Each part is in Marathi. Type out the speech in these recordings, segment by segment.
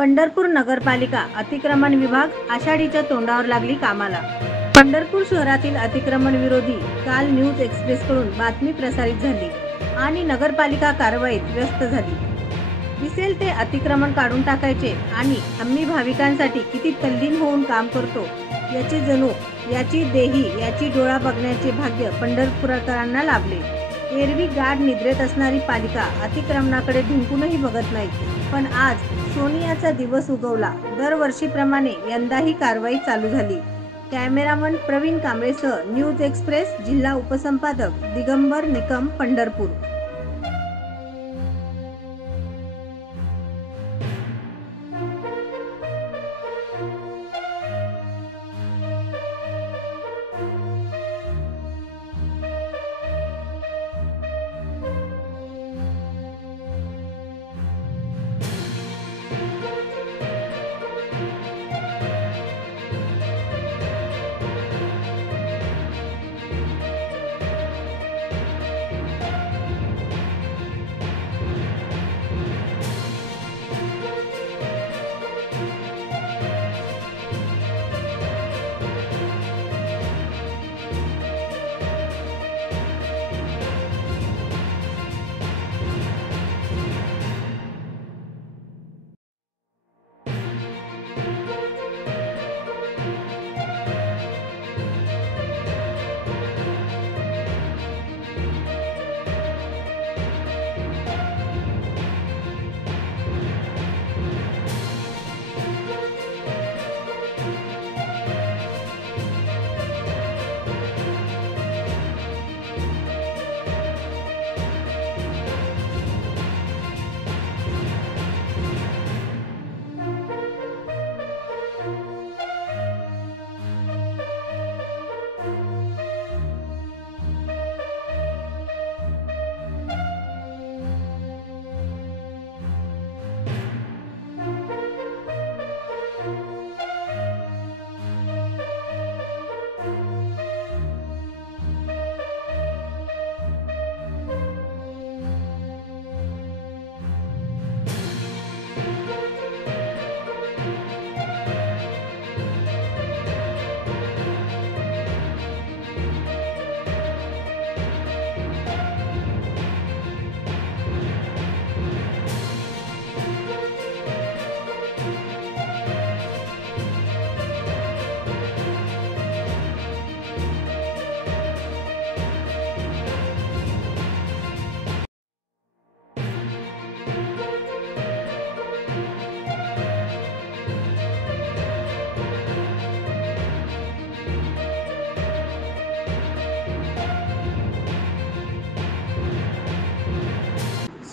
पंढरपूर नगरपालिका अतिक्रमण विभाग आषाढीच्या तोंडावर लागली कामाला। पंढरपूर शहरातील अतिक्रमण विरोधी काल न्यूज एक्सप्रेसकडून बातमी प्रसारित झाली आणि नगरपालिका कारवाईत व्यस्त झाली। दिसेल ते अतिक्रमण काढून टाकायचे आणि आम्ही भाविकांसाठी किती तल्लीन होऊन काम करतो याची जणू याची देही याची डोळा बघण्याचे भाग्य पंढरपूरकरांना लाभले। एरवी गाढ निद्रेत असणारी पालिका अतिक्रमणाकडे ढुंकूनही बघत नाही, पण आज सोनियाचा दिवस उगवला। दरवर्षीप्रमाणे यंदाही कारवाई चालू झाली। कॅमेरामन प्रवीण कांबळेसह न्यूज एक्सप्रेस जिल्हा उपसंपादक दिगंबर निकम, पंढरपूर।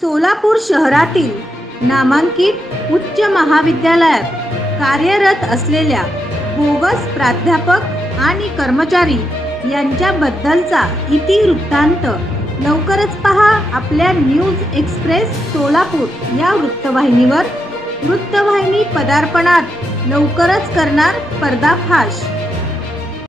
सोलापूर शहरातील नामांकित उच्च महाविद्यालयात कार्यरत असलेल्या बोगस प्राध्यापक आणि कर्मचारी यांच्याबद्दलचा इतिवृत्तांत लवकरच पहा आपल्या न्यूज एक्सप्रेस सोलापूर या वृत्तवाहिनीवर। वृत्तवाहिनी पदार्पणात लवकरच करणार पर्दाफाश।